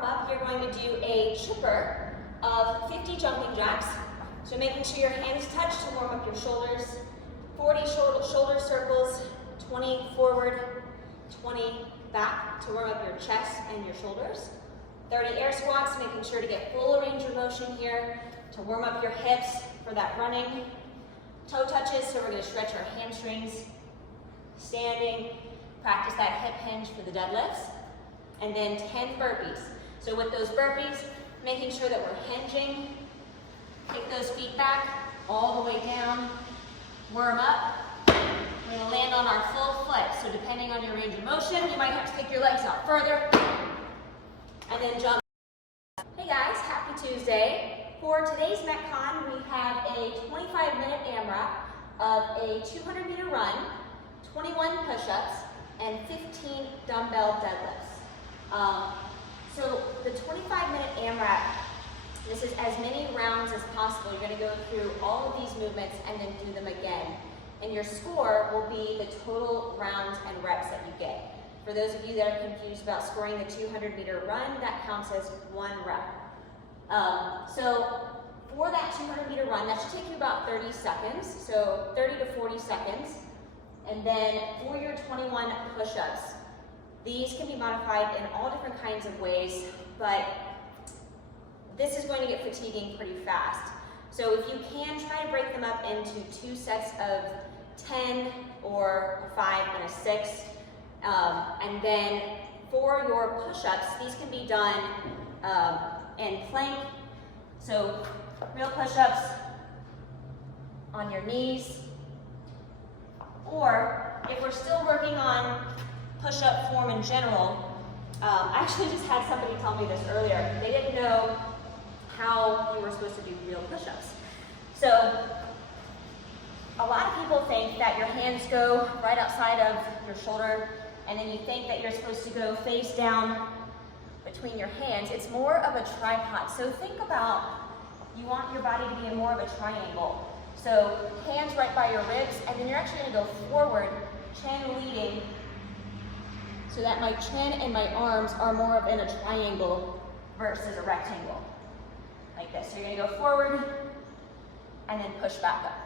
warm up, you're going to do a chipper of 50 jumping jacks. So making sure your hands touch to warm up your shoulders. 40 shoulder circles, 20 forward, 20 back to warm up your chest and your shoulders. 30 air squats, making sure to get full range of motion here to warm up your hips for that running. Toe touches, so we're going to stretch our hamstrings. Standing, practice that hip hinge for the deadlifts. And then 10 burpees. So with those burpees, making sure that we're hinging. Kick those feet back all the way down. Worm up. We're going to land on our full foot. So depending on your range of motion, you might have to take your legs out further. And then jump. Hey guys, happy Tuesday. For today's Metcon, we have a 25-minute AMRAP of a 200-meter run, 21 push-ups, and 15 dumbbell deadlifts. So the 25-minute AMRAP, this is as many rounds as possible. You're going to go through all of these movements and then do them again. And your score will be the total rounds and reps that you get. For those of you that are confused about scoring the 200-meter run, that counts as 1 rep. So for that 200-meter run, that should take you about 30 seconds, so 30 to 40 seconds. And then for your 21 push-ups, these can be modified in all different kinds of ways, but this is going to get fatiguing pretty fast. So if you can, try to break them up into 2 sets of 10 or a 5 and a 6. And then for your push-ups, these can be done in plank. So real push-ups on your knees. Or if we're still working on push-up form in general, I actually just had somebody tell me this earlier. They didn't know how you were supposed to do real push-ups. So a lot of people think that your hands go right outside of your shoulder, and then you think that you're supposed to go face down between your hands. It's more of a tripod. So think about, you want your body to be in more of a triangle. So hands right by your ribs, and then you're actually going to go forward, chin leading, so that my chin and my arms are more of in a triangle versus a rectangle, like this. So you're going to go forward and then push back up.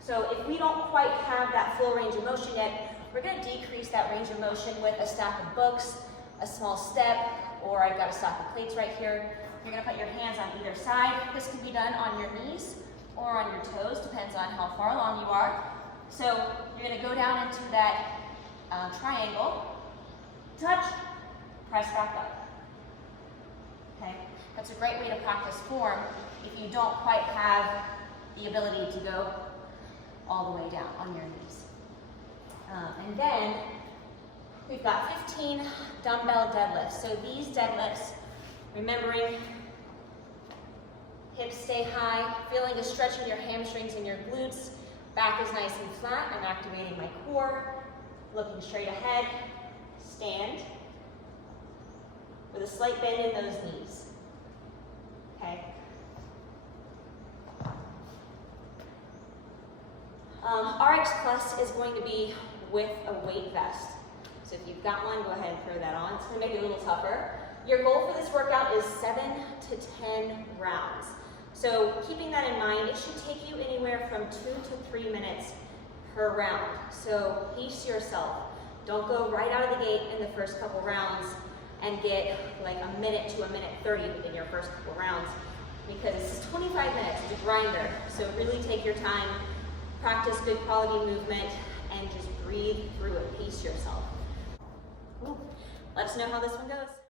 So if we don't quite have that full range of motion yet, we're going to decrease that range of motion with a stack of books, a small step, or I've got a stack of plates right here. You're going to put your hands on either side. This can be done on your knees or on your toes, depends on how far along you are. So you're going to go down into that triangle, touch, press back up. Okay, that's a great way to practice form if you don't quite have the ability to go all the way down on your knees. And then we've got 15 dumbbell deadlifts. So these deadlifts, remembering hips stay high, feeling a stretch in your hamstrings and your glutes, back is nice and flat. I'm activating my core, looking straight ahead, stand with a slight bend in those knees. Okay. RX Plus is going to be with a weight vest. So if you've got one, go ahead and throw that on. It's going to make it a little tougher. Your goal for this workout is 7 to 10 rounds. So keeping that in mind, it should take you anywhere from 2 to 3 minutes per round. So pace yourself. Don't go right out of the gate in the first couple rounds and get like a minute to a minute 30 in your first couple rounds, because this is 25 minutes, it's a grinder. So really take your time, practice good quality movement, and just breathe through it, pace yourself. Let us know how this one goes.